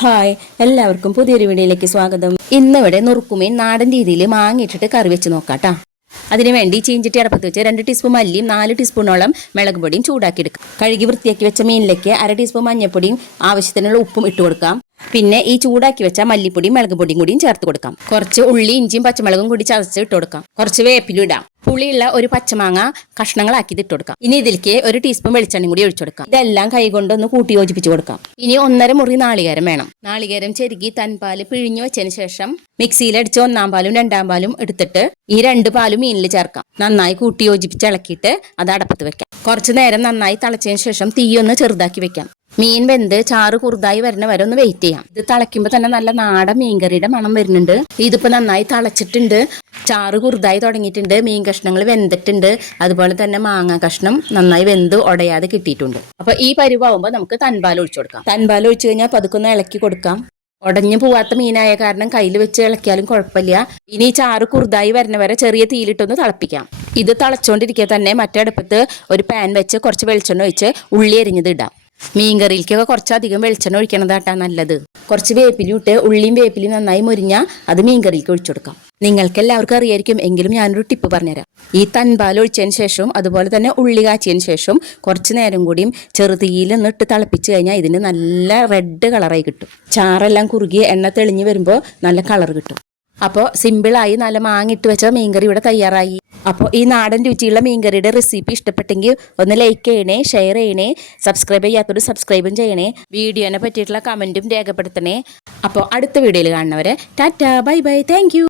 Hi, എല്ലാവർക്കും പുതിയൊരു വീഡിയോയിലേക്ക് സ്വാഗതം. ഇന്നിവിടെ നുറുക്കുമീൻ നാടൻ രീതിയിൽ മാങ്ങിയിട്ടിട്ട് കറി വെച്ച് നോക്കാട്ടോ. അതിനുവേണ്ടി ചീഞ്ചട്ടി അടപ്പത്ത് വെച്ച് 2 ടീസ്പൂൺ മല്ലിയും 4 ടീസ്പൂണോളം മുളക് പൊടിയും ചൂടാക്കി എടുക്കാം. കഴുകി വൃത്തിയാക്കി വെച്ച മീനിലേക്ക് 1/2 ടീസ്പൂൺ മഞ്ഞൾപ്പൊടിയും ആവശ്യത്തിനുള്ള ഉപ്പും ഇട്ട് കൊടുക്കാം. പിന്നെ ഈ ചൂടാക്കി വെച്ച മല്ലിപ്പൊടിയും മുളക് പൊടിയും കൂടിയും ചേർത്ത് കൊടുക്കാം. കുറച്ച് ഉള്ളി, ഇഞ്ചിയും പച്ചമുളകും കൂടി ചതച്ച് ഇട്ട് കൊടുക്കാം. കുറച്ച് വേപ്പിലും ഇടാം. പുളിയുള്ള ഒരു പച്ചമാങ്ങ കഷ്ണങ്ങളാക്കി ഇട്ട് കൊടുക്കാം. ഇനി ഇതിലേക്ക് 1 ടീസ്പൂൺ വെളിച്ചെണ്ണയും കൂടി ഒഴിച്ചു കൊടുക്കാം. ഇതെല്ലാം കൈകൊണ്ടൊന്ന് കൂട്ടി യോജിപ്പിച്ച് കൊടുക്കാം. ഇനി 1/2 മുറി നാളികേരം വേണം. നാളികേരം ചെരുകി തൻപാല് പിഴിഞ്ഞു വെച്ചതിന് ശേഷം മിക്സിയിലടിച്ച് 1-ാം പാലും 2-ാം പാലും എടുത്തിട്ട് ഈ 2 പാലും മീനിൽ ചേർക്കാം. നന്നായി കൂട്ടി യോജിപ്പിച്ച് ഇളക്കിയിട്ട് അത് അടപ്പത്ത് വെക്കാം. കുറച്ചു നേരം നന്നായി തിളച്ചതിന് ശേഷം തീയൊന്ന് ചെറുതാക്കി വെക്കാം. മീൻ വെന്ത് ചാറ് കുറുതായി വരുന്ന വരെ ഒന്ന് വെയിറ്റ് ചെയ്യാം. ഇത് തിളയ്ക്കുമ്പോൾ തന്നെ നല്ല നാടൻ മീൻകറിയുടെ മണം വരുന്നുണ്ട്. ഇതിപ്പോൾ നന്നായി തിളച്ചിട്ടുണ്ട്, ചാറ് കുറുതായി തുടങ്ങിയിട്ടുണ്ട്, മീൻ കഷ്ണങ്ങൾ വെന്തിട്ടുണ്ട്, അതുപോലെ തന്നെ മാങ്ങ കഷ്ണം നന്നായി വെന്ത് ഉടയാതെ കിട്ടിയിട്ടുണ്ട്. അപ്പോൾ ഈ പരിവാകുമ്പോൾ നമുക്ക് തൻപാൽ ഒഴിച്ചു കൊടുക്കാം. തൻപാൽ ഒഴിച്ചു കഴിഞ്ഞാൽ പതുക്കൊന്ന് ഇളക്കി കൊടുക്കാം. ഉടഞ്ഞു പോവാത്ത മീനായ കാരണം കയ്യിൽ വെച്ച് ഇളക്കിയാലും കുഴപ്പമില്ല. ഇനി ചാറ് കുറുതായി വരുന്ന വരെ ചെറിയ തീയിലിട്ടൊന്ന് തിളപ്പിക്കാം. ഇത് തിളച്ചുകൊണ്ടിരിക്കുക തന്നെ മറ്റേ അടുപ്പത്ത് ഒരു പാൻ വെച്ച് കുറച്ച് വെളിച്ചെണ്ണ ഒഴിച്ച് ഉള്ളി എരിഞ്ഞത് ഇടാം. മീൻകറിയിലേക്കൊക്കെ കുറച്ചധികം വെളിച്ചെണ്ണ ഒഴിക്കണതാട്ടാ നല്ലത്. കുറച്ച് വേപ്പിലും ഇട്ട് ഉള്ളിയും വേപ്പിലും നന്നായി മുരിഞ്ഞാൽ അത് മീൻകറിയിലേക്ക് ഒഴിച്ചു കൊടുക്കാം. നിങ്ങൾക്ക് എല്ലാവർക്കും അറിയായിരിക്കും, എങ്കിലും ഞാനൊരു ടിപ്പ് പറഞ്ഞുതരാം. ഈ തൻപാൽ ഒഴിച്ചതിന് ശേഷം അതുപോലെ തന്നെ ഉള്ളി കാച്ചിയതിന് ശേഷം കുറച്ച് നേരം കൂടിയും ചെറുതീയിൽ നിന്നിട്ട് തിളപ്പിച്ച് കഴിഞ്ഞാൽ ഇതിന് നല്ല റെഡ് കളറായി കിട്ടും. ചാറെല്ലാം കുറുകി എണ്ണ തെളിഞ്ഞ് വരുമ്പോൾ നല്ല കളർ കിട്ടും. അപ്പോൾ സിമ്പിളായി നല്ല മാങ്ങിട്ട് വെച്ച മീൻകറി ഇവിടെ തയ്യാറായി. അപ്പോൾ ഈ നാടൻ രുചിയുള്ള മീൻകറിയുടെ റെസിപ്പി ഇഷ്ടപ്പെട്ടെങ്കിൽ ഒന്ന് ലൈക്ക് ചെയ്യണേ, ഷെയർ ചെയ്യണേ, സബ്സ്ക്രൈബ് ചെയ്യാത്തവർ സബ്സ്ക്രൈബും ചെയ്യണേ, വീഡിയോനെ പറ്റിയിട്ടുള്ള കമൻറ്റും രേഖപ്പെടുത്തണേ. അപ്പോൾ അടുത്ത വീഡിയോയിൽ കാണുന്നവരെ Tata, bye bye, thank you.